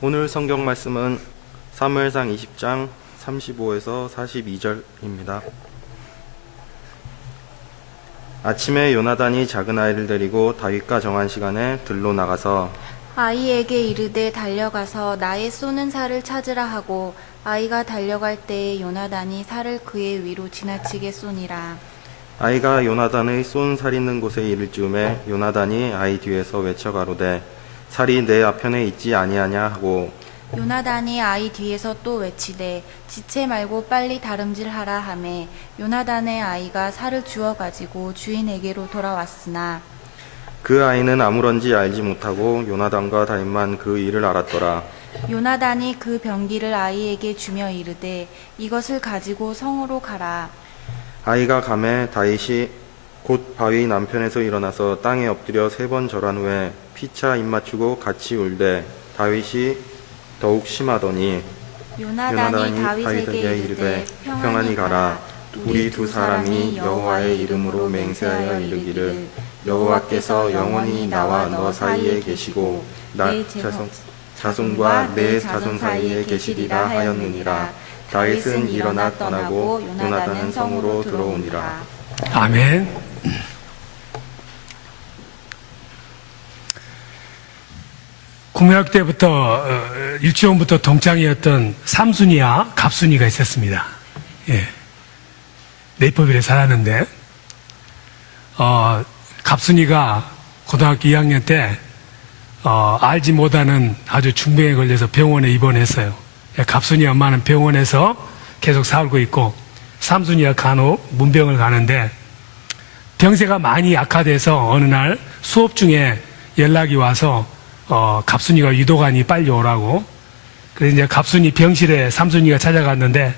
오늘 성경 말씀은 사무엘상 20장 35에서 42절입니다. 아침에 요나단이 작은 아이를 데리고 다윗과 정한 시간에 들로 나가서 아이에게 이르되 달려가서 나의 쏘는 살을 찾으라 하고 아이가 달려갈 때에 요나단이 살을 그의 위로 지나치게 쏘니라. 아이가 요나단의 쏜 살 있는 곳에 이를 즈음에 요나단이 아이 뒤에서 외쳐 가로되 살이 내 앞편에 있지 아니하냐 하고 요나단이 아이 뒤에서 또 외치되 지체 말고 빨리 다름질하라 하매 요나단의 아이가 살을 주워 가지고 주인에게로 돌아왔으나 그 아이는 아무런지 알지 못하고 요나단과 다윗만 그 일을 알았더라. 요나단이 그 병기를 아이에게 주며 이르되 이것을 가지고 성으로 가라. 아이가 가매 다윗이 곧 바위 남편에서 일어나서 땅에 엎드려 3번 절한 후에 피차 입맞추고 같이 울되 다윗이 더욱 심하더니 요나단이 다윗에게 이르되 평안히 가라. 우리 두 사람이 여호와의 이름으로 맹세하여 이르기를 여호와께서 영원히 나와 너 사이에 계시고 내 자손과 내 자손 사이에 계시리라 하였느니라. 다윗은 일어나 떠나고 요나단은 성으로 들어오니라. 아멘. 국민학교 때부터 유치원부터 동창이었던 삼순이와 갑순이가 있었습니다. 예. 네이버빌에 살았는데 갑순이가 고등학교 2학년 때 알지 못하는 아주 중병에 걸려서 병원에 입원했어요. 갑순이 엄마는 병원에서 계속 살고 있고 삼순이가 간혹 문병을 가는데 병세가 많이 악화돼서 어느 날 수업 중에 연락이 와서 갑순이가 유도관이 빨리 오라고. 그래서 이제 갑순이 병실에 삼순이가 찾아갔는데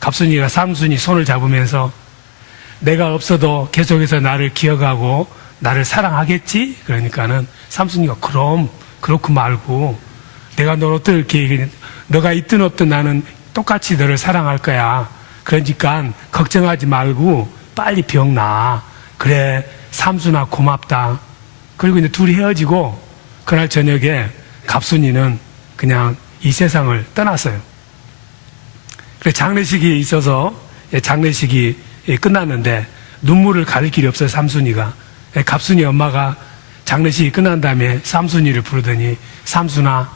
갑순이가 삼순이 손을 잡으면서 내가 없어도 계속해서 나를 기억하고 나를 사랑하겠지? 그러니까는 삼순이가 그럼 그렇고 말고 내가 널 어떻게 너가 있든 없든 나는 똑같이 너를 사랑할 거야. 그러니까 걱정하지 말고 빨리 병 나아. 그래 삼순아 고맙다. 그리고 이제 둘이 헤어지고 그날 저녁에 갑순이는 그냥 이 세상을 떠났어요. 그래 장례식이 있어서 장례식이 끝났는데 눈물을 가릴 길이 없어요. 삼순이가. 갑순이 엄마가 장례식이 끝난 다음에 삼순이를 부르더니 삼순아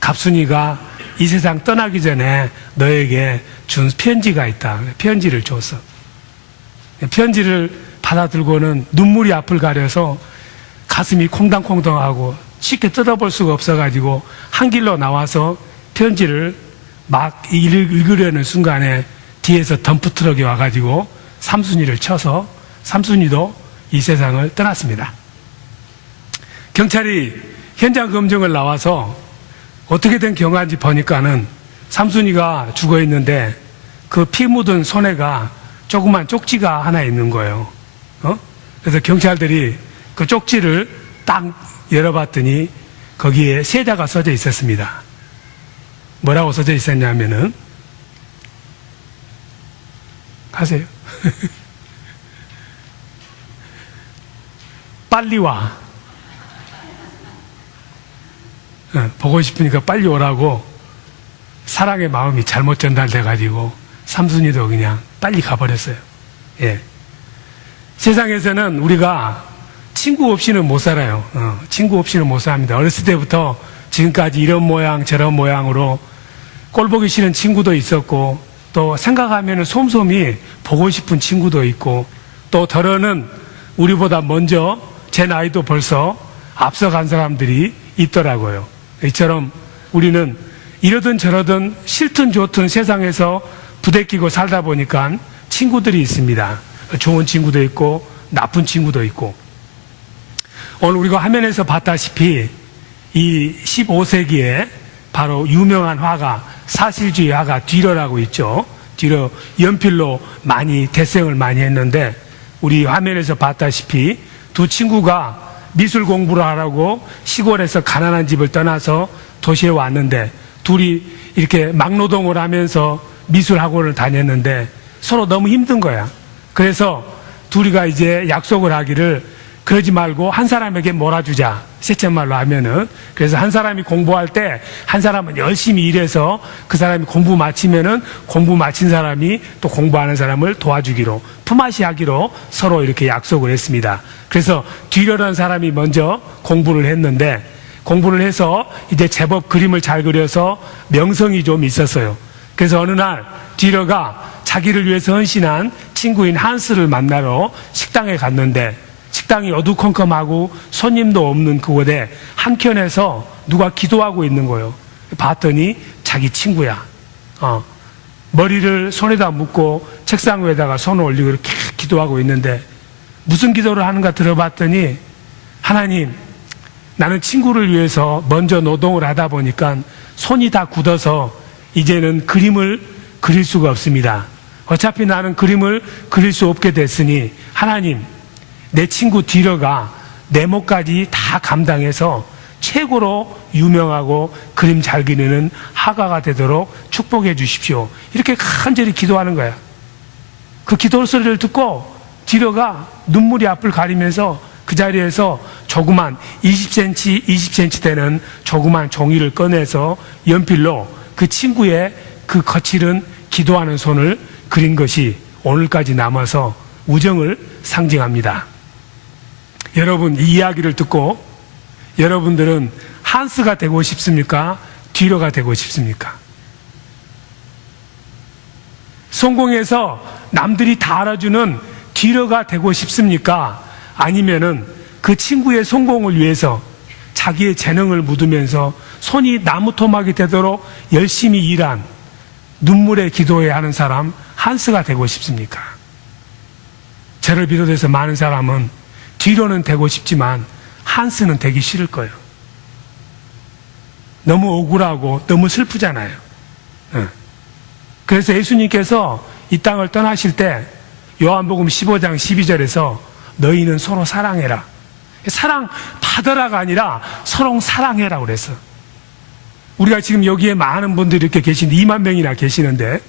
갑순이가 이 세상 떠나기 전에 너에게 준 편지가 있다. 편지를 줬어. 편지를 받아들고는 눈물이 앞을 가려서 가슴이 콩당콩당하고 쉽게 뜯어볼 수가 없어가지고 한 길로 나와서 편지를 막 읽으려는 순간에 뒤에서 덤프트럭이 와가지고 삼순이를 쳐서 삼순이도 이 세상을 떠났습니다. 경찰이 현장 검증을 나와서 어떻게 된 경우인지 보니까는 삼순이가 죽어 있는데 그 피 묻은 손에가 조그만 쪽지가 하나 있는 거예요. 그래서 경찰들이 그 쪽지를 딱 열어봤더니 거기에 세자가 써져 있었습니다. 뭐라고 써져 있었냐면은 가세요. 빨리 와. 보고 싶으니까 빨리 오라고. 사랑의 마음이 잘못 전달돼가지고 삼순이도 그냥 빨리 가버렸어요. 예. 세상에서는 우리가 친구 없이는 못 살아요. 친구 없이는 못 삽니다. 어렸을 때부터 지금까지 이런 모양 저런 모양으로 꼴 보기 싫은 친구도 있었고 또 생각하면 솜솜이 보고 싶은 친구도 있고 또 더러는 우리보다 먼저 제 나이도 벌써 앞서간 사람들이 있더라고요. 이처럼 우리는 이러든 저러든 싫든 좋든 세상에서 부대끼고 살다 보니까 친구들이 있습니다. 좋은 친구도 있고 나쁜 친구도 있고 오늘 우리가 화면에서 봤다시피 이 15세기에 바로 유명한 화가 사실주의 화가 뒤러라고 있죠. 뒤러 연필로 많이 대생을 많이 했는데 우리 화면에서 봤다시피 두 친구가 미술 공부를 하라고 시골에서 가난한 집을 떠나서 도시에 왔는데 둘이 이렇게 막노동을 하면서 미술 학원을 다녔는데 서로 너무 힘든 거야. 그래서 둘이가 이제 약속을 하기를 그러지 말고 한 사람에게 몰아주자. 셋째 말로 하면은. 그래서 한 사람이 공부할 때 한 사람은 열심히 일해서 그 사람이 공부 마치면은 공부 마친 사람이 또 공부하는 사람을 도와주기로, 품앗이 하기로 서로 이렇게 약속을 했습니다. 그래서 뒤로라는 사람이 먼저 공부를 했는데, 공부를 해서 이제 제법 그림을 잘 그려서 명성이 좀 있었어요. 그래서 어느 날 뒤로가 자기를 위해서 헌신한 친구인 한스를 만나러 식당에 갔는데, 식당이 어두컴컴하고 손님도 없는 그곳에 한켠에서 누가 기도하고 있는 거예요. 봤더니 자기 친구야. 머리를 손에다 묶고 책상 위에다가 손을 올리고 이렇게 기도하고 있는데, 무슨 기도를 하는가 들어봤더니, 하나님, 나는 친구를 위해서 먼저 노동을 하다 보니까 손이 다 굳어서 이제는 그림을 그릴 수가 없습니다. 어차피 나는 그림을 그릴 수 없게 됐으니 하나님, 내 친구 디러가 내 목까지 다 감당해서 최고로 유명하고 그림 잘 그리는 화가가 되도록 축복해 주십시오. 이렇게 간절히 기도하는 거야. 그 기도 소리를 듣고 디러가 눈물이 앞을 가리면서 그 자리에서 조그만 20cm, 20cm 되는 조그만 종이를 꺼내서 연필로 그 친구의 그 거칠은 기도하는 손을 그린 것이 오늘까지 남아서 우정을 상징합니다. 여러분, 이 이야기를 듣고 여러분들은 한스가 되고 싶습니까? 디러가 되고 싶습니까? 성공해서 남들이 다 알아주는 디러가 되고 싶습니까? 아니면은 그 친구의 성공을 위해서 자기의 재능을 묻으면서 손이 나무 토막이 되도록 열심히 일한 눈물에 기도해야 하는 사람 한스가 되고 싶습니까? 저를 비롯해서 많은 사람은 뒤로는 되고 싶지만 한스는 되기 싫을 거예요. 너무 억울하고 너무 슬프잖아요. 그래서 예수님께서 이 땅을 떠나실 때 요한복음 15장 12절에서 너희는 서로 사랑해라. 사랑 받아라가 아니라 서로 사랑해라 그랬어. 우리가 지금 여기에 많은 분들이 이렇게 계신데 2만 명이나 계시는데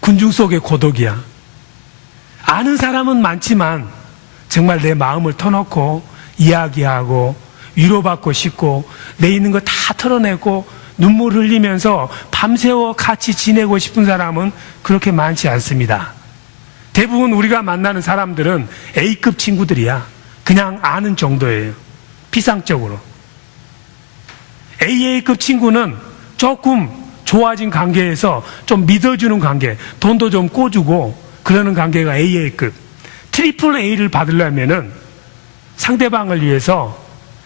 군중 속의 고독이야. 아는 사람은 많지만 정말 내 마음을 터놓고 이야기하고 위로받고 싶고 내 있는 거 다 털어내고 눈물 흘리면서 밤새워 같이 지내고 싶은 사람은 그렇게 많지 않습니다. 대부분 우리가 만나는 사람들은 A급 친구들이야. 그냥 아는 정도예요. 피상적으로. AA급 친구는 조금 좋아진 관계에서 좀 믿어주는 관계, 돈도 좀 꿔주고 그러는 관계가 AA급. 트리플 A를 받으려면은 상대방을 위해서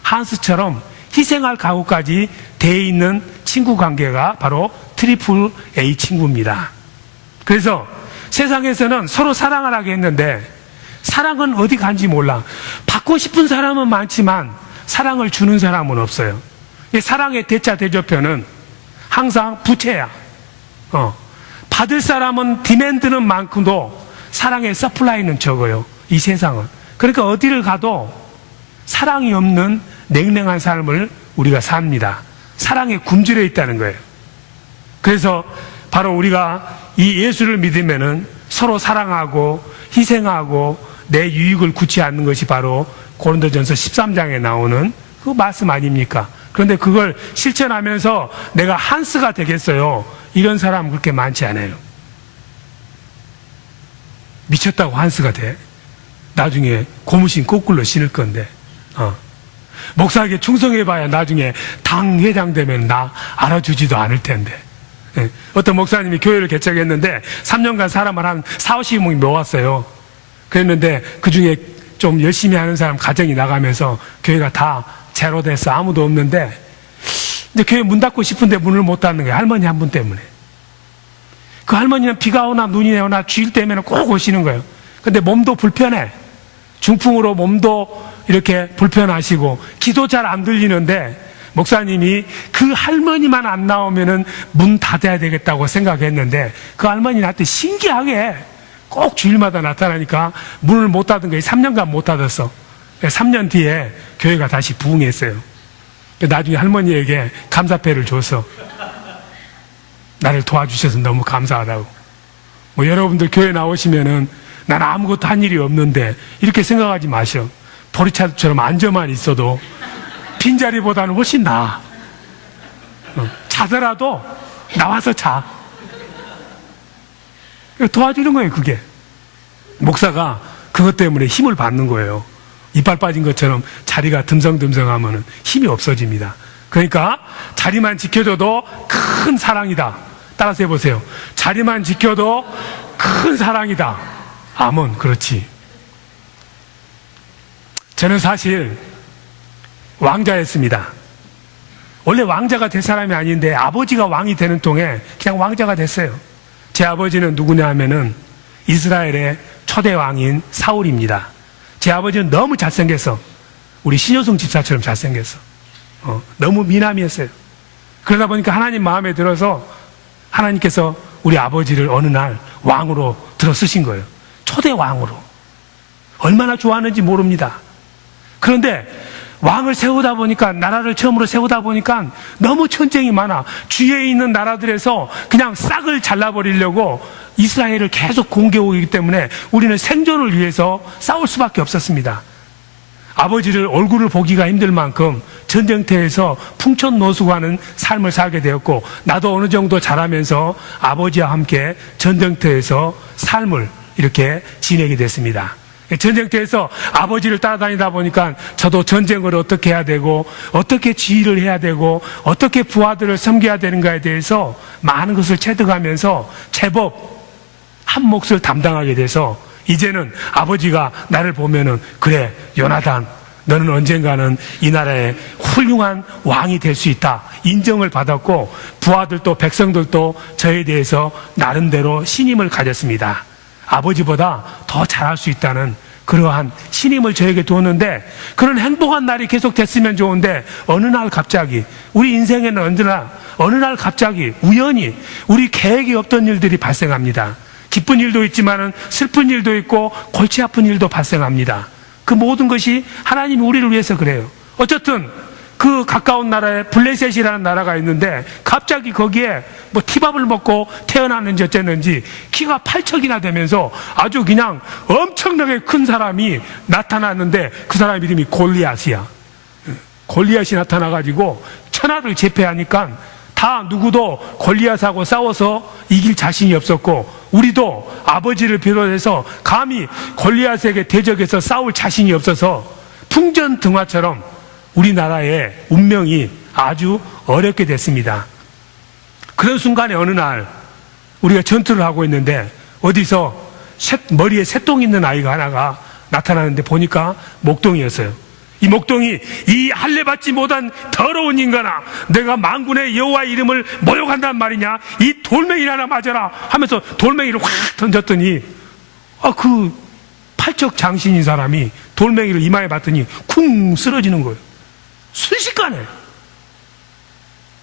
한스처럼 희생할 각오까지 돼 있는 친구 관계가 바로 트리플 A 친구입니다. 그래서 세상에서는 서로 사랑을 하게 했는데 사랑은 어디 간지 몰라. 받고 싶은 사람은 많지만 사랑을 주는 사람은 없어요. 사랑의 대차 대조표는 항상 부채야. 받을 사람은 디맨드는 많고도 사랑의 서플라이는 적어요. 이 세상은. 그러니까 어디를 가도 사랑이 없는 냉랭한 삶을 우리가 삽니다. 사랑에 굶주려 있다는 거예요. 그래서 바로 우리가 이 예수를 믿으면은 서로 사랑하고 희생하고 내 유익을 굳지 않는 것이 바로 고린도전서 13장에 나오는 그 말씀 아닙니까? 그런데 그걸 실천하면서 내가 한스가 되겠어요. 이런 사람 그렇게 많지 않아요. 미쳤다고 한스가 돼? 나중에 고무신 거꾸로 신을 건데. 목사에게 충성해봐야 나중에 당 회장 되면 나 알아주지도 않을 텐데. 어떤 목사님이 교회를 개척했는데 3년간 사람을 한 4, 50명이 모았어요. 그랬는데 그 중에 좀 열심히 하는 사람 가정이 나가면서 교회가 다 제로 됐어. 아무도 없는데 이제 교회 문 닫고 싶은데 문을 못 닫는 거예요. 할머니 한 분 때문에. 그 할머니는 비가 오나 눈이 오나 주일 때면 꼭 오시는 거예요. 근데 몸도 불편해. 중풍으로 몸도 이렇게 불편하시고 기도 잘 안 들리는데 목사님이 그 할머니만 안 나오면은 문 닫아야 되겠다고 생각했는데 그 할머니 나한테 신기하게 꼭 주일마다 나타나니까 문을 못 닫은 거예요. 3년간 못 닫았어. 3년 뒤에 교회가 다시 부흥했어요. 나중에 할머니에게 감사패를 줘서 나를 도와주셔서 너무 감사하다고. 뭐 여러분들 교회 나오시면은 난 아무것도 한 일이 없는데 이렇게 생각하지 마셔. 보리차처럼 앉아만 있어도 빈자리보다는 훨씬 나아. 자더라도 나와서 자. 도와주는 거예요, 그게. 목사가 그것 때문에 힘을 받는 거예요. 이빨 빠진 것처럼 자리가 듬성듬성하면 힘이 없어집니다. 그러니까 자리만 지켜줘도 큰 사랑이다. 따라서 해보세요. 자리만 지켜도 큰 사랑이다. 아멘. 그렇지. 저는 사실 왕자였습니다. 원래 왕자가 될 사람이 아닌데 아버지가 왕이 되는 통에 그냥 왕자가 됐어요. 제 아버지는 누구냐 하면은 이스라엘의 초대 왕인 사울입니다. 제 아버지는 너무 잘생겼어. 우리 신효승 집사처럼 잘생겼어. 너무 미남이었어요. 그러다 보니까 하나님 마음에 들어서 하나님께서 우리 아버지를 어느 날 왕으로 들어 쓰신 거예요. 초대 왕으로. 얼마나 좋아하는지 모릅니다. 그런데 왕을 세우다 보니까, 나라를 처음으로 세우다 보니까 너무 전쟁이 많아. 주위에 있는 나라들에서 그냥 싹을 잘라버리려고 이스라엘을 계속 공격하기 때문에 우리는 생존을 위해서 싸울 수밖에 없었습니다. 아버지를 얼굴을 보기가 힘들 만큼 전쟁터에서 풍천노수하는 삶을 살게 되었고, 나도 어느 정도 자라면서 아버지와 함께 전쟁터에서 삶을 이렇게 지내게 됐습니다. 전쟁터에서 아버지를 따라다니다 보니까 저도 전쟁을 어떻게 해야 되고, 어떻게 지휘를 해야 되고, 어떻게 부하들을 섬겨야 되는가에 대해서 많은 것을 체득하면서 제법 한 몫을 담당하게 돼서, 이제는 아버지가 나를 보면은, 그래, 요나단, 너는 언젠가는 이 나라의 훌륭한 왕이 될 수 있다 인정을 받았고, 부하들도 백성들도 저에 대해서 나름대로 신임을 가졌습니다. 아버지보다 더 잘할 수 있다는 그러한 신임을 저에게 뒀는데, 그런 행복한 날이 계속 됐으면 좋은데, 어느 날 갑자기, 우리 인생에는 언제나 어느 날 갑자기 우연히 우리 계획이 없던 일들이 발생합니다. 기쁜 일도 있지만은 슬픈 일도 있고 골치 아픈 일도 발생합니다. 그 모든 것이 하나님이 우리를 위해서 그래요. 어쨌든 그 가까운 나라에 블레셋이라는 나라가 있는데, 갑자기 거기에 뭐 티밥을 먹고 태어났는지 어쨌는지 키가 8척이나 되면서 아주 그냥 엄청나게 큰 사람이 나타났는데, 그 사람 이름이 골리앗이야. 골리앗이 나타나가지고 천하를 제패하니까 다 누구도 골리앗하고 싸워서 이길 자신이 없었고, 우리도 아버지를 비롯해서 감히 골리앗에게 대적해서 싸울 자신이 없어서 풍전등화처럼 우리나라의 운명이 아주 어렵게 됐습니다. 그런 순간에 어느 날 우리가 전투를 하고 있는데, 어디서 머리에 새똥 있는 아이가 하나가 나타나는데, 보니까 목동이었어요. 이 목동이, 이 할례받지 못한 더러운 인간아, 내가 만군의 여호와 이름을 모욕한단 말이냐, 이 돌멩이 하나 맞아라 하면서 돌멩이를 확 던졌더니, 그 팔척 장신인 사람이 돌멩이를 이마에 맞더니 쿵 쓰러지는 거예요. 순식간에.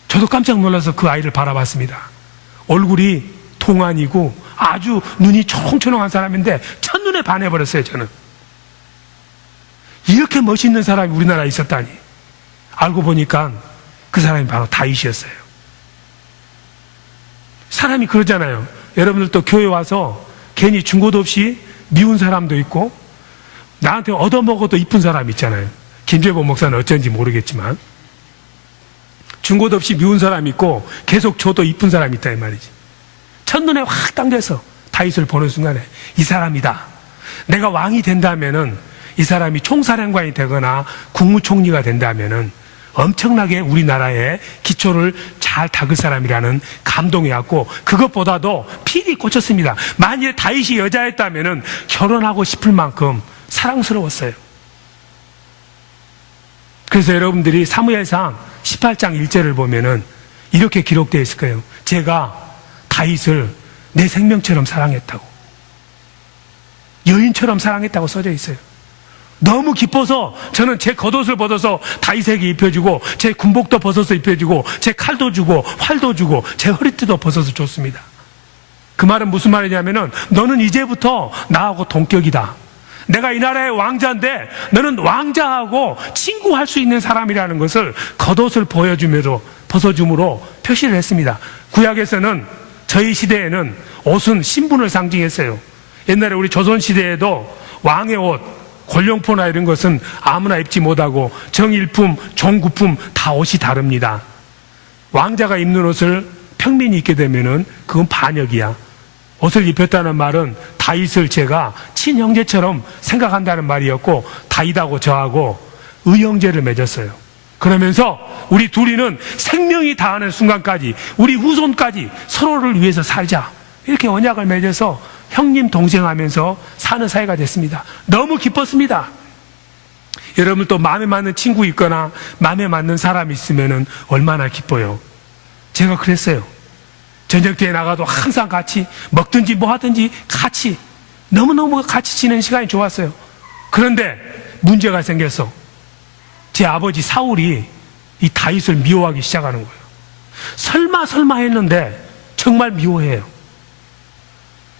저도 깜짝 놀라서 그 아이를 바라봤습니다. 얼굴이 동안이고 아주 눈이 초롱초롱한 사람인데 첫눈에 반해버렸어요. 저는 이렇게 멋있는 사람이 우리나라에 있었다니. 알고 보니까 그 사람이 바로 다윗이었어요. 사람이 그러잖아요. 여러분들도 교회 와서 괜히 중고도 없이 미운 사람도 있고, 나한테 얻어먹어도 이쁜 사람 있잖아요. 김재범 목사는 어쩐지 모르겠지만 중고도 없이 미운 사람 있고 계속 줘도 이쁜 사람 있다 이 말이지. 첫눈에 확 당겨서 다윗을 보는 순간에, 이 사람이다. 내가 왕이 된다면은, 이 사람이 총사령관이 되거나 국무총리가 된다면은 엄청나게 우리나라의 기초를 잘 닦을 사람이라는 감동이 왔고, 그것보다도 필이 꽂혔습니다. 만일 다윗이 여자였다면은 결혼하고 싶을 만큼 사랑스러웠어요. 그래서 여러분들이 사무엘상 18장 1절을 보면은 이렇게 기록되어 있을 거예요. 제가 다윗을 내 생명처럼 사랑했다고, 여인처럼 사랑했다고 써져 있어요. 너무 기뻐서 저는 제 겉옷을 벗어서 다윗에게 입혀주고, 제 군복도 벗어서 입혀주고, 제 칼도 주고 활도 주고 제 허리띠도 벗어서 줬습니다. 그 말은 무슨 말이냐면은, 너는 이제부터 나하고 동격이다. 내가 이 나라의 왕자인데 너는 왕자하고 친구할 수 있는 사람이라는 것을 겉옷을 벗어줌으로 표시를 했습니다. 구약에서는, 저희 시대에는 옷은 신분을 상징했어요. 옛날에 우리 조선시대에도 왕의 옷, 권룡포나 이런 것은 아무나 입지 못하고 정일품, 종구품 다 옷이 다릅니다. 왕자가 입는 옷을 평민이 입게 되면은 그건 반역이야. 옷을 입혔다는 말은 다윗을 제가 친형제처럼 생각한다는 말이었고, 다윗하고 저하고 의형제를 맺었어요. 그러면서 우리 둘이는 생명이 다하는 순간까지, 우리 후손까지 서로를 위해서 살자, 이렇게 언약을 맺어서 형님 동생 하면서 사는 사이가 됐습니다. 너무 기뻤습니다. 여러분 또 마음에 맞는 친구 있거나 마음에 맞는 사람이 있으면 얼마나 기뻐요. 제가 그랬어요. 전쟁터에 나가도 항상 같이 먹든지 뭐 하든지 같이, 너무너무 같이 지내는 시간이 좋았어요. 그런데 문제가 생겼어. 제 아버지 사울이 이 다윗을 미워하기 시작하는 거예요. 설마 했는데 정말 미워해요.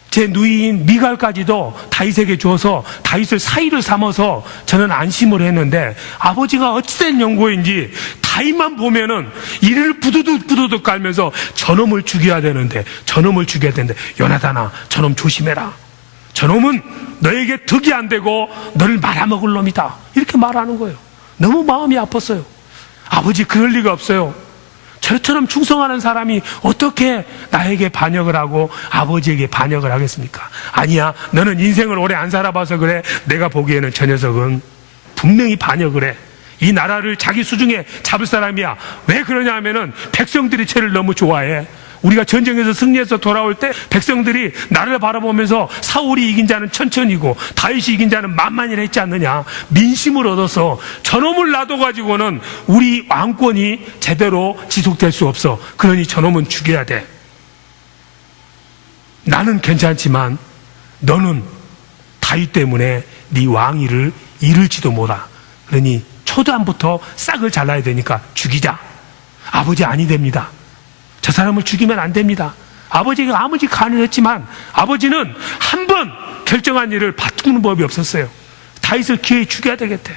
제 누이인 미갈까지도 다윗에게 줘서 다윗을 사위를 삼아서 저는 안심을 했는데, 아버지가 어찌된 연고인지 다윗만 보면은 이를 부두둑 깔면서 저놈을 죽여야 되는데 요나단아, 저놈 조심해라. 저놈은 너에게 득이 안 되고 너를 말아먹을 놈이다, 이렇게 말하는 거예요. 너무 마음이 아팠어요. 아버지 그럴 리가 없어요. 저처럼 충성하는 사람이 어떻게 나에게 반역을 하고 아버지에게 반역을 하겠습니까? 아니야, 너는 인생을 오래 안 살아봐서 그래. 내가 보기에는 저 녀석은 분명히 반역을 해. 이 나라를 자기 수중에 잡을 사람이야. 왜 그러냐 하면은 백성들이 쟤를 너무 좋아해. 우리가 전쟁에서 승리해서 돌아올 때 백성들이 나를 바라보면서 사울이 이긴 자는 천천히고 다윗이 이긴 자는 만만이라 했지 않느냐. 민심을 얻어서 저놈을 놔둬가지고는 우리 왕권이 제대로 지속될 수 없어. 그러니 저놈은 죽여야 돼. 나는 괜찮지만 너는 다윗 때문에 네 왕위를 잃을지도 몰라. 그러니 초단부터 싹을 잘라야 되니까 죽이자. 아버지 아니 됩니다. 저 사람을 죽이면 안 됩니다. 아버지가 아무리 간을 했지만 아버지는 한 번 결정한 일을 바꾸는 법이 없었어요. 다윗을 기어이 죽여야 되겠대.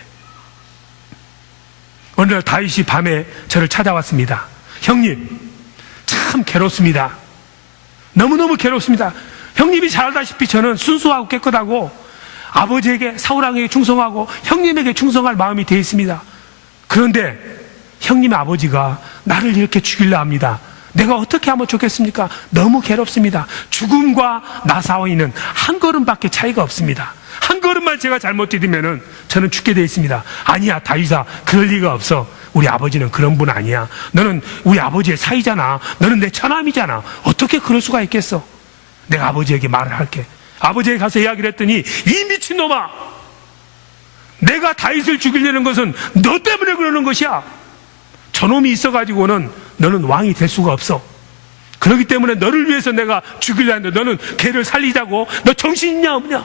어느 날 다윗이 밤에 저를 찾아왔습니다. 형님, 참 괴롭습니다. 너무너무 괴롭습니다. 형님이 잘 알다시피 저는 순수하고 깨끗하고 아버지에게, 사울왕에게 충성하고 형님에게 충성할 마음이 되어 있습니다. 그런데 형님의 아버지가 나를 이렇게 죽이려 합니다. 내가 어떻게 하면 좋겠습니까? 너무 괴롭습니다. 죽음과 나 사이는 한 걸음밖에 차이가 없습니다. 한 걸음만 제가 잘못 디디면은 저는 죽게 되어 있습니다. 아니야, 다윗아, 그럴 리가 없어. 우리 아버지는 그런 분 아니야. 너는 우리 아버지의 사이잖아. 너는 내 처남이잖아. 어떻게 그럴 수가 있겠어? 내가 아버지에게 말을 할게. 아버지에게 가서 이야기를 했더니, 이 미친놈아, 내가 다윗을 죽이려는 것은 너 때문에 그러는 것이야. 저놈이 있어가지고는 너는 왕이 될 수가 없어. 그렇기 때문에 너를 위해서 내가 죽이려 하는데 너는 걔를 살리자고. 너 정신 있냐 없냐?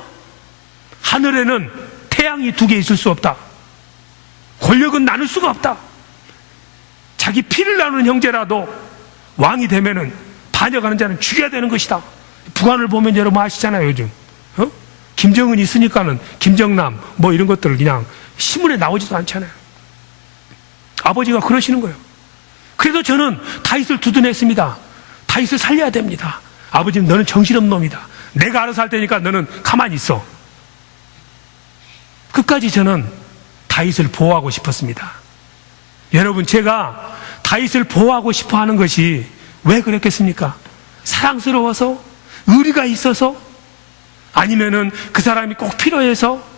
하늘에는 태양이 두 개 있을 수 없다. 권력은 나눌 수가 없다. 자기 피를 나누는 형제라도 왕이 되면은 반역하는 자는 죽여야 되는 것이다. 북한을 보면 여러분 아시잖아요, 요즘. 김정은 있으니까는 김정남 뭐 이런 것들을 그냥 신문에 나오지도 않잖아요. 아버지가 그러시는 거예요. 그래서 저는 다윗을 두둔했습니다. 다윗을 살려야 됩니다. 아버지는 너는 정신없는 놈이다. 내가 알아서 할 테니까 너는 가만히 있어. 끝까지 저는 다윗을 보호하고 싶었습니다. 여러분, 제가 다윗을 보호하고 싶어 하는 것이 왜 그랬겠습니까? 사랑스러워서? 의리가 있어서? 아니면은 그 사람이 꼭 필요해서?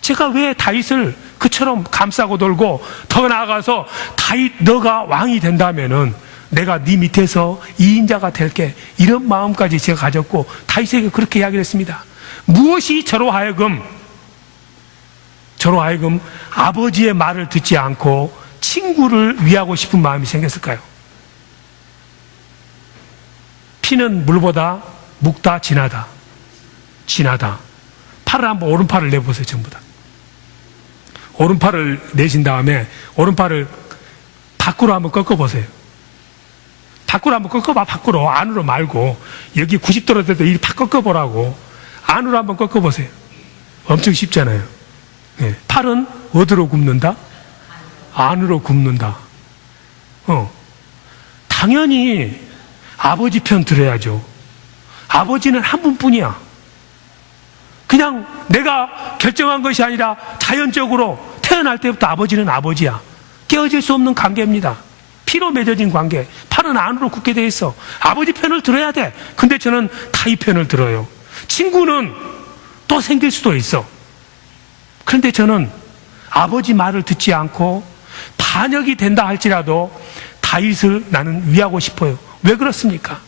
제가 왜 다윗을 그처럼 감싸고 돌고, 더 나아가서 다윗 너가 왕이 된다면은 내가 네 밑에서 2인자가 될게, 이런 마음까지 제가 가졌고 다윗에게 그렇게 이야기를 했습니다. 무엇이 저로 하여금 아버지의 말을 듣지 않고 친구를 위하고 싶은 마음이 생겼을까요? 피는 물보다 묵다 진하다. 팔을 한번, 오른팔을 내보세요. 전부 다 오른팔을 내신 다음에 오른팔을 밖으로 한번 꺾어보세요. 밖으로 한번 꺾어봐. 밖으로, 안으로 말고. 여기 90도로 돼도 이리 팍 꺾어보라고. 안으로 한번 꺾어보세요. 엄청 쉽잖아요. 네. 팔은 어디로 굽는다? 안으로 굽는다. 당연히 아버지 편 들어야죠. 아버지는 한 분뿐이야. 그냥 내가 결정한 것이 아니라 자연적으로 태어날 때부터 아버지는 아버지야. 깨어질 수 없는 관계입니다. 피로 맺어진 관계. 팔은 안으로 굳게 돼 있어. 아버지 편을 들어야 돼. 근데 저는 타이 편을 들어요. 친구는 또 생길 수도 있어. 그런데 저는 아버지 말을 듣지 않고 반역이 된다 할지라도 다윗을 나는 위하고 싶어요. 왜 그렇습니까?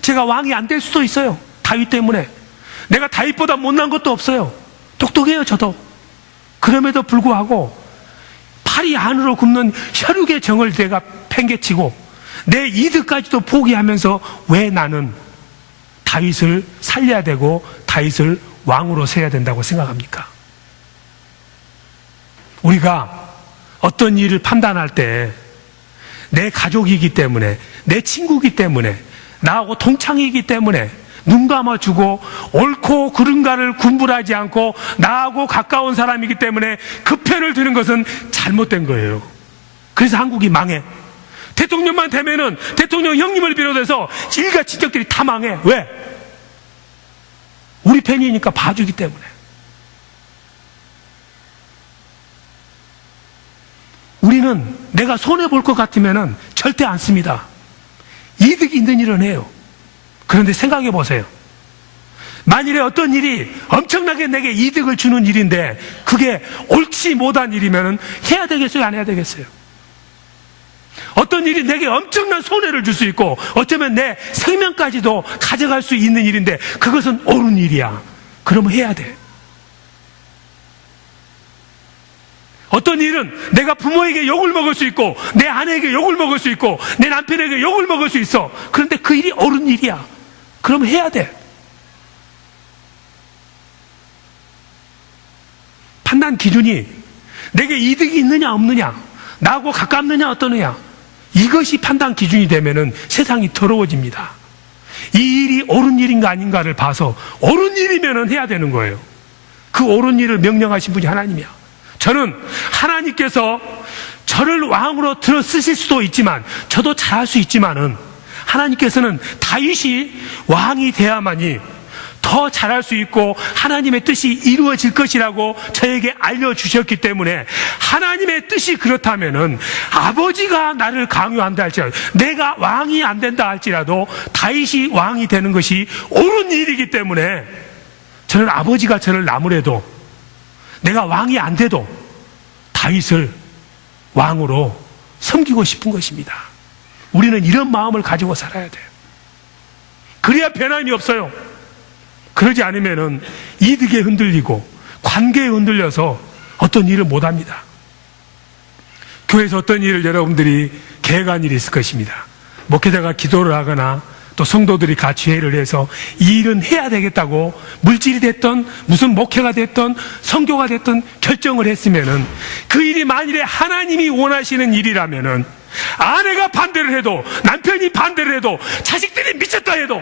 제가 왕이 안 될 수도 있어요. 다윗 때문에. 내가 다윗보다 못난 것도 없어요. 똑똑해요, 저도. 그럼에도 불구하고 팔이 안으로 굽는 혈육의 정을 내가 팽개치고 내 이득까지도 포기하면서 왜 나는 다윗을 살려야 되고 다윗을 왕으로 세워야 된다고 생각합니까? 우리가 어떤 일을 판단할 때 내 가족이기 때문에, 내 친구이기 때문에, 나하고 동창이기 때문에 눈 감아주고 옳고 그른가를 군불하지 않고 나하고 가까운 사람이기 때문에 그 편을 드는 것은 잘못된 거예요. 그래서 한국이 망해. 대통령만 되면은 대통령 형님을 비롯해서 일가 친척들이 다 망해. 왜? 우리 편이니까 봐주기 때문에. 우리는 내가 손해볼 것 같으면은 절대 안 씁니다. 이득이 있는 일은 해요. 그런데 생각해 보세요. 만일에 어떤 일이 엄청나게 내게 이득을 주는 일인데 그게 옳지 못한 일이면은 해야 되겠어요? 안 해야 되겠어요? 어떤 일이 내게 엄청난 손해를 줄 수 있고 어쩌면 내 생명까지도 가져갈 수 있는 일인데 그것은 옳은 일이야. 그러면 해야 돼. 어떤 일은 내가 부모에게 욕을 먹을 수 있고 내 아내에게 욕을 먹을 수 있고 내 남편에게 욕을 먹을 수 있어. 그런데 그 일이 옳은 일이야. 그럼 해야 돼. 판단 기준이 내게 이득이 있느냐 없느냐, 나하고 가깝느냐 어떠느냐, 이것이 판단 기준이 되면은 세상이 더러워집니다. 이 일이 옳은 일인가 아닌가를 봐서 옳은 일이면은 해야 되는 거예요. 그 옳은 일을 명령하신 분이 하나님이야. 저는 하나님께서 저를 왕으로 들어 쓰실 수도 있지만 저도 잘할 수 있지만은 하나님께서는 다윗이 왕이 돼야만이 더 잘할 수 있고 하나님의 뜻이 이루어질 것이라고 저에게 알려주셨기 때문에 하나님의 뜻이 그렇다면은 아버지가 나를 강요한다 할지라도 내가 왕이 안 된다 할지라도 다윗이 왕이 되는 것이 옳은 일이기 때문에 저는 아버지가 저를 나무래도 내가 왕이 안 돼도 다윗을 왕으로 섬기고 싶은 것입니다. 우리는 이런 마음을 가지고 살아야 돼요. 그래야 변함이 없어요. 그러지 않으면은 이득에 흔들리고 관계에 흔들려서 어떤 일을 못합니다. 교회에서 어떤 일을 여러분들이 계획한 일이 있을 것입니다. 목회자가 기도를 하거나 또 성도들이 같이 회의를 해서 이 일은 해야 되겠다고 물질이 됐던 무슨 목회가 됐던 선교가 됐던 결정을 했으면은 그 일이 만일에 하나님이 원하시는 일이라면은 아내가 반대를 해도 남편이 반대를 해도 자식들이 미쳤다 해도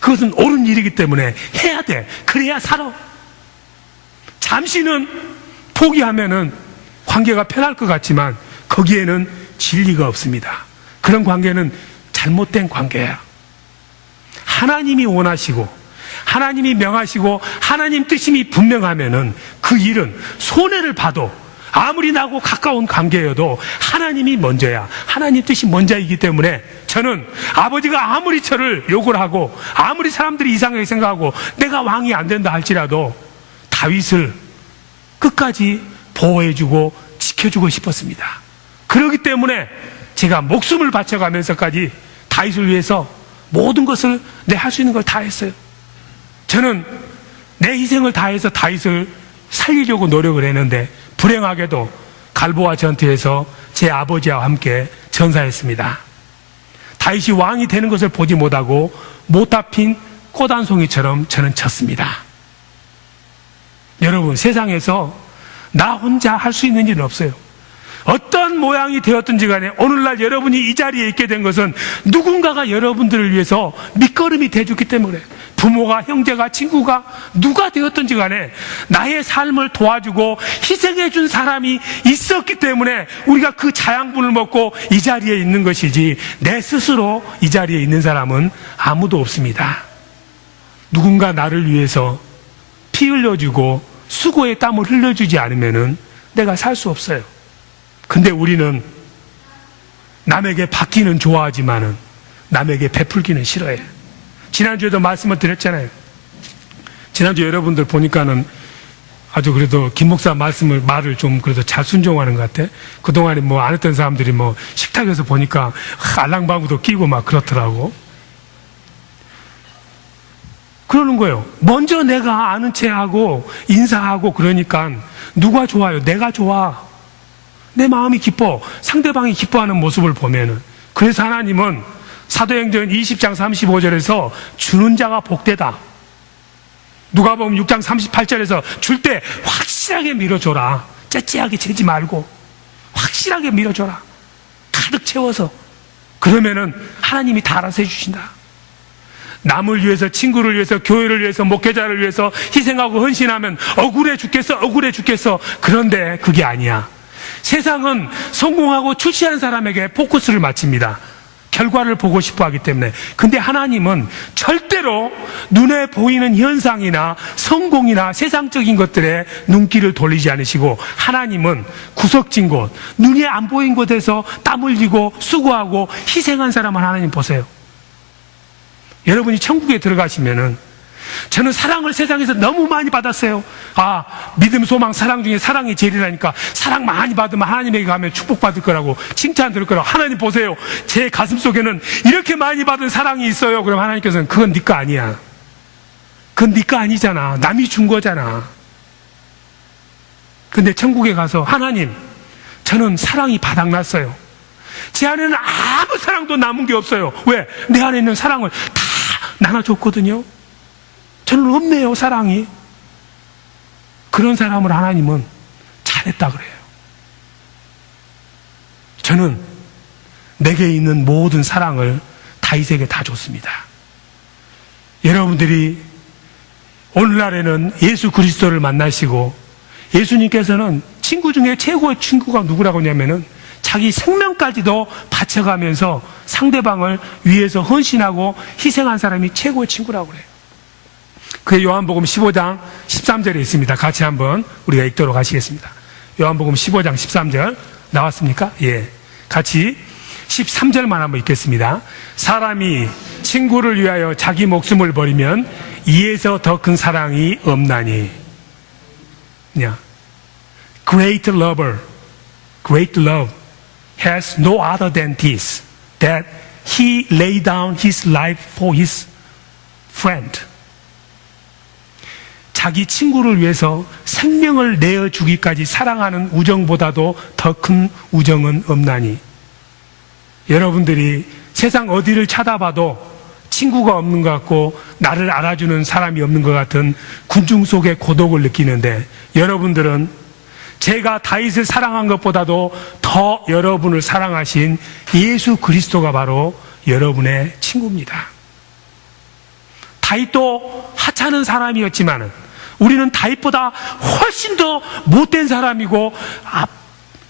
그것은 옳은 일이기 때문에 해야 돼. 그래야 살아. 잠시는 포기하면은 관계가 편할 것 같지만 거기에는 진리가 없습니다. 그런 관계는 잘못된 관계야. 하나님이 원하시고 하나님이 명하시고 하나님 뜻이 분명하면은 그 일은 손해를 봐도 아무리 나하고 가까운 관계여도 하나님이 먼저야. 하나님 뜻이 먼저이기 때문에 저는 아버지가 아무리 저를 욕을 하고 아무리 사람들이 이상하게 생각하고 내가 왕이 안 된다 할지라도 다윗을 끝까지 보호해주고 지켜주고 싶었습니다. 그렇기 때문에 제가 목숨을 바쳐가면서까지 다윗을 위해서 모든 것을 내 할 수 있는 걸 다 했어요. 저는 내 희생을 다해서 다윗을 살리려고 노력을 했는데 불행하게도 갈보아 전투에서 제 아버지와 함께 전사했습니다. 다윗이 왕이 되는 것을 보지 못하고 못다 핀 꽃 한 송이처럼 저는 쳤습니다. 여러분, 세상에서 나 혼자 할 수 있는 일은 없어요. 어떤 모양이 되었든지 간에 오늘날 여러분이 이 자리에 있게 된 것은 누군가가 여러분들을 위해서 밑거름이 돼줬기 때문에 부모가, 형제가, 친구가 누가 되었든지 간에 나의 삶을 도와주고 희생해준 사람이 있었기 때문에 우리가 그 자양분을 먹고 이 자리에 있는 것이지 내 스스로 이 자리에 있는 사람은 아무도 없습니다. 누군가 나를 위해서 피 흘려주고 수고의 땀을 흘려주지 않으면은 내가 살 수 없어요. 근데 우리는 남에게 받기는 좋아하지만은 남에게 베풀기는 싫어해. 지난주에도 말씀을 드렸잖아요. 지난주 여러분들 보니까는 아주 그래도 김 목사 말을 좀 그래도 잘 순종하는 것 같아. 그동안에 뭐 안 했던 사람들이 뭐 식탁에서 보니까 알랑방구도 끼고 막 그렇더라고. 그러는 거예요. 먼저 내가 아는 체 하고 인사하고 그러니까 누가 좋아요? 내가 좋아. 내 마음이 기뻐. 상대방이 기뻐하는 모습을 보면은. 그래서 하나님은 사도행전 20장 35절에서 주는 자가 복되다. 누가복음 6장 38절에서 줄 때 확실하게 밀어줘라. 째째하게 재지 말고 확실하게 밀어줘라. 가득 채워서. 그러면은 하나님이 다 알아서 해주신다. 남을 위해서, 친구를 위해서, 교회를 위해서, 목회자를 위해서 희생하고 헌신하면 억울해 죽겠어. 그런데 그게 아니야. 세상은 성공하고 출세한 사람에게 포커스를 맞춥니다. 결과를 보고 싶어 하기 때문에. 근데 하나님은 절대로 눈에 보이는 현상이나 성공이나 세상적인 것들에 눈길을 돌리지 않으시고, 하나님은 구석진 곳, 눈이 안 보인 곳에서 땀 흘리고 수고하고 희생한 사람을 하나님 보세요. 여러분이 천국에 들어가시면은, 저는 사랑을 세상에서 너무 많이 받았어요. 믿음, 소망, 사랑 중에 사랑이 제일이라니까 사랑 많이 받으면 하나님에게 가면 축복받을 거라고, 칭찬 들을 거라고. 하나님 보세요. 제 가슴 속에는 이렇게 많이 받은 사랑이 있어요. 그럼 하나님께서는 그건 네 거 아니야. 그건 네 거 아니잖아. 남이 준 거잖아. 근데 천국에 가서 하나님, 저는 사랑이 바닥났어요. 제 안에는 아무 사랑도 남은 게 없어요. 왜? 내 안에 있는 사랑을 다 나눠줬거든요. 저는 없네요, 사랑이. 그런 사람을 하나님은 잘했다 그래요. 저는 내게 있는 모든 사랑을 다윗에게 다 줬습니다. 여러분들이 오늘날에는 예수 그리스도를 만나시고, 예수님께서는 친구 중에 최고의 친구가 누구라고 하냐면은 자기 생명까지도 바쳐가면서 상대방을 위해서 헌신하고 희생한 사람이 최고의 친구라고 그래요. 그게 요한복음 15장 13절에 있습니다. 같이 한번 우리가 읽도록 하시겠습니다. 요한복음 15장 13절 나왔습니까? 예. 같이 13절만 한번 읽겠습니다. 사람이 친구를 위하여 자기 목숨을 버리면 이에서 더 큰 사랑이 없나니. Great love has no other than this, that he lay down his life for his friend. 자기 친구를 위해서 생명을 내어주기까지 사랑하는 우정보다도 더 큰 우정은 없나니. 여러분들이 세상 어디를 찾아봐도 친구가 없는 것 같고 나를 알아주는 사람이 없는 것 같은 군중 속의 고독을 느끼는데, 여러분들은 제가 다윗을 사랑한 것보다도 더 여러분을 사랑하신 예수 그리스도가 바로 여러분의 친구입니다. 다윗도 하찮은 사람이었지만 우리는 다윗보다 훨씬 더 못된 사람이고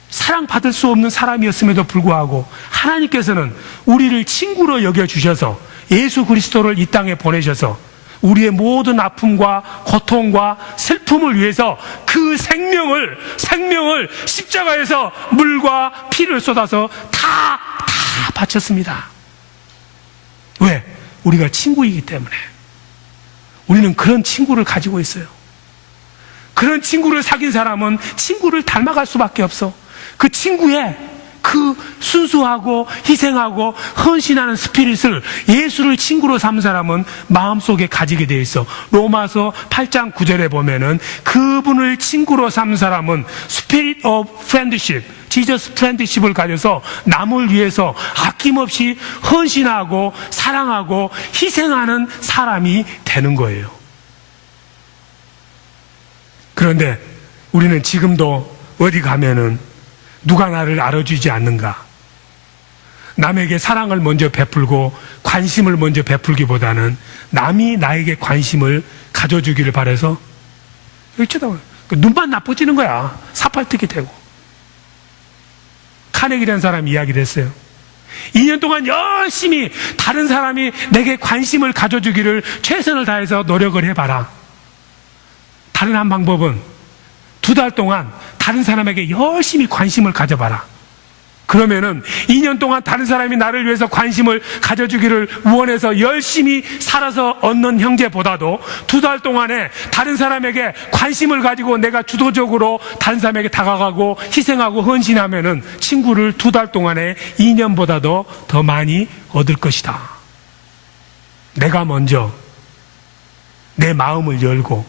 사랑받을 수 없는 사람이었음에도 불구하고 하나님께서는 우리를 친구로 여겨주셔서 예수 그리스도를 이 땅에 보내셔서 우리의 모든 아픔과 고통과 슬픔을 위해서 그 생명을 십자가에서 물과 피를 쏟아서 다 바쳤습니다. 왜? 우리가 친구이기 때문에. 우리는 그런 친구를 가지고 있어요. 그런 친구를 사귄 사람은 친구를 닮아갈 수밖에 없어. 그 친구의 그 순수하고 희생하고 헌신하는 스피릿을, 예수를 친구로 삼은 사람은 마음속에 가지게 되어 있어. 로마서 8장 9절에 보면은 그분을 친구로 삼은 사람은 Spirit of Friendship, Jesus Friendship을 가져서 남을 위해서 아낌없이 헌신하고 사랑하고 희생하는 사람이 되는 거예요. 그런데 우리는 지금도 어디 가면은 누가 나를 알아주지 않는가? 남에게 사랑을 먼저 베풀고 관심을 먼저 베풀기보다는 남이 나에게 관심을 가져주기를 바라서 여기 쳐다봐요. 눈만 나빠지는 거야. 사팔뜨기 되고. 카네기라는 사람이 이야기를 했어요. 2년 동안 열심히 다른 사람이 내게 관심을 가져주기를 최선을 다해서 노력을 해봐라. 다른 한 방법은 2달 동안 다른 사람에게 열심히 관심을 가져봐라. 그러면은 2년 동안 다른 사람이 나를 위해서 관심을 가져주기를 원해서 열심히 살아서 얻는 형제보다도 2달 동안에 다른 사람에게 관심을 가지고 내가 주도적으로 다른 사람에게 다가가고 희생하고 헌신하면은 친구를 2달 동안에 2년보다도 더 많이 얻을 것이다. 내가 먼저 내 마음을 열고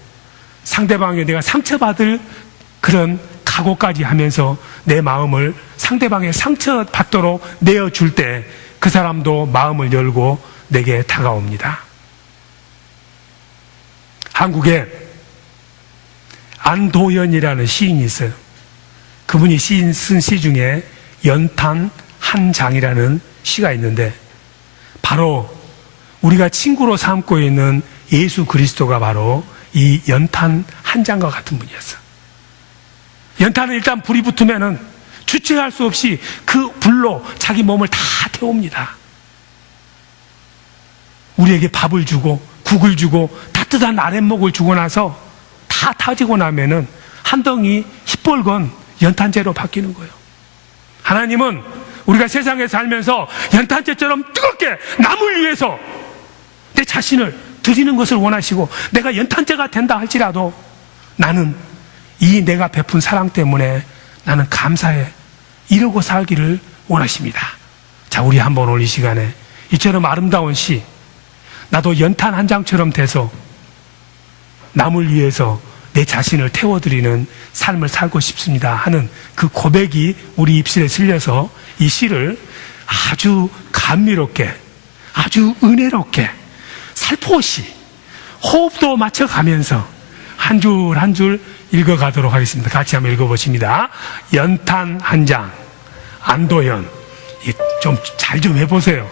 상대방에게 내가 상처받을 그런 각오까지 하면서 내 마음을 상대방의 상처받도록 내어줄 때 그 사람도 마음을 열고 내게 다가옵니다. 한국에 안도연이라는 시인이 있어요. 그분이 쓴 시 중에 연탄 한 장이라는 시가 있는데 바로 우리가 친구로 삼고 있는 예수 그리스도가 바로 이 연탄 한 장과 같은 분이었어요. 연탄은 일단 불이 붙으면은 주체할 수 없이 그 불로 자기 몸을 다 태웁니다. 우리에게 밥을 주고 국을 주고 따뜻한 아랫목을 주고 나서 다 타지고 나면은 한 덩이 시뻘건 연탄재로 바뀌는 거예요. 하나님은 우리가 세상에 살면서 연탄재처럼 뜨겁게 남을 위해서 내 자신을 드리는 것을 원하시고 내가 연탄재가 된다 할지라도 나는 이 내가 베푼 사랑 때문에 나는 감사해 이러고 살기를 원하십니다. 자, 우리 한번 오늘 이 시간에 이처럼 아름다운 시, 나도 연탄 한 장처럼 돼서 남을 위해서 내 자신을 태워드리는 삶을 살고 싶습니다 하는 그 고백이 우리 입술에 실려서 이 시를 아주 감미롭게, 아주 은혜롭게 살포시 호흡도 맞춰가면서 한 줄 한 줄 읽어가도록 하겠습니다. 같이 한번 읽어보십니다. 연탄 한 장, 안도연. 좀 잘 좀 해보세요.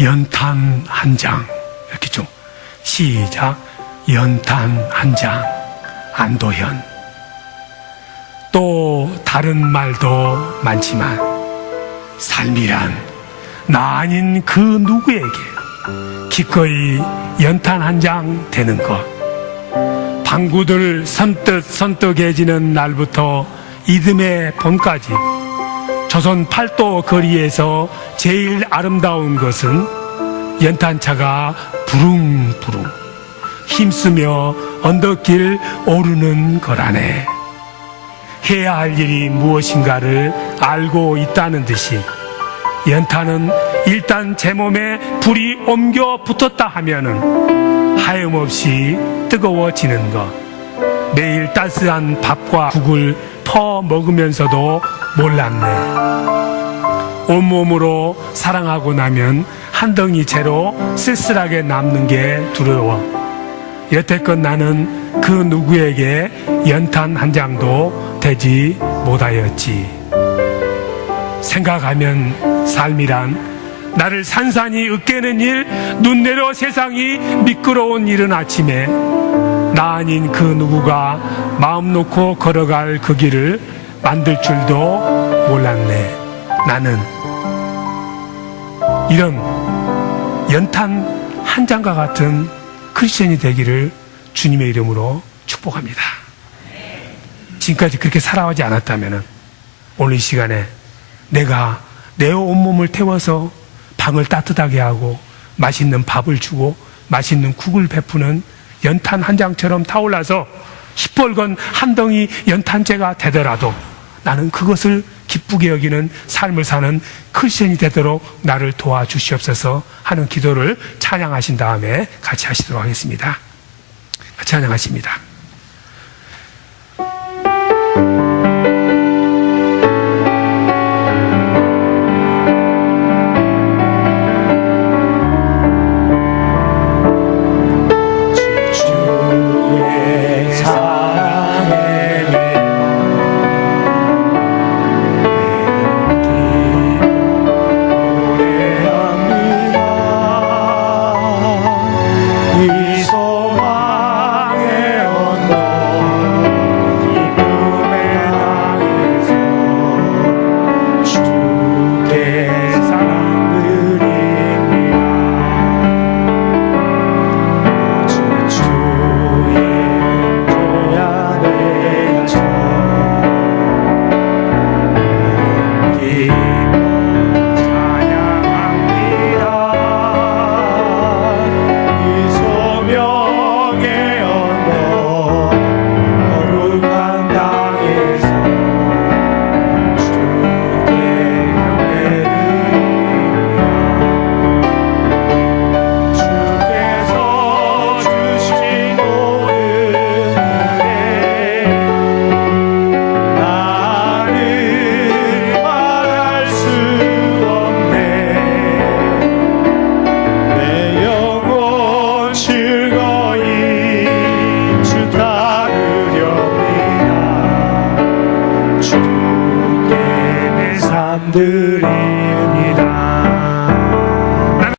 연탄 한 장. 이렇게 좀 시작. 연탄 한 장, 안도연. 또 다른 말도 많지만 삶이란 나 아닌 그 누구에게 기꺼이 연탄 한 장 되는 것. 방구들 선뜻해지는 날부터 이듬해 봄까지 조선 팔도 거리에서 제일 아름다운 것은 연탄차가 부릉부릉 힘쓰며 언덕길 오르는 거라네. 해야 할 일이 무엇인가를 알고 있다는 듯이 연탄은 일단 제 몸에 불이 옮겨 붙었다 하면은 하염없이 뜨거워지는 것. 매일 따스한 밥과 국을 퍼 먹으면서도 몰랐네. 온몸으로 사랑하고 나면 한 덩이 채로 쓸쓸하게 남는 게 두려워. 여태껏 나는 그 누구에게 연탄 한 장도 되지 못하였지. 생각하면 삶이란 나를 산산이 으깨는 일, 눈 내려 세상이 미끄러운 이른 아침에 나 아닌 그 누구가 마음 놓고 걸어갈 그 길을 만들 줄도 몰랐네. 나는 이런 연탄 한 장과 같은 크리스천이 되기를 주님의 이름으로 축복합니다. 지금까지 그렇게 살아오지 않았다면 오늘 이 시간에 내가 내 온몸을 태워서 방을 따뜻하게 하고 맛있는 밥을 주고 맛있는 국을 베푸는 연탄 한 장처럼 타올라서 시뻘건 한 덩이 연탄재가 되더라도 나는 그것을 기쁘게 여기는 삶을 사는 크리스천이 되도록 나를 도와주시옵소서 하는 기도를 찬양하신 다음에 같이 하시도록 하겠습니다. 찬양하십니다.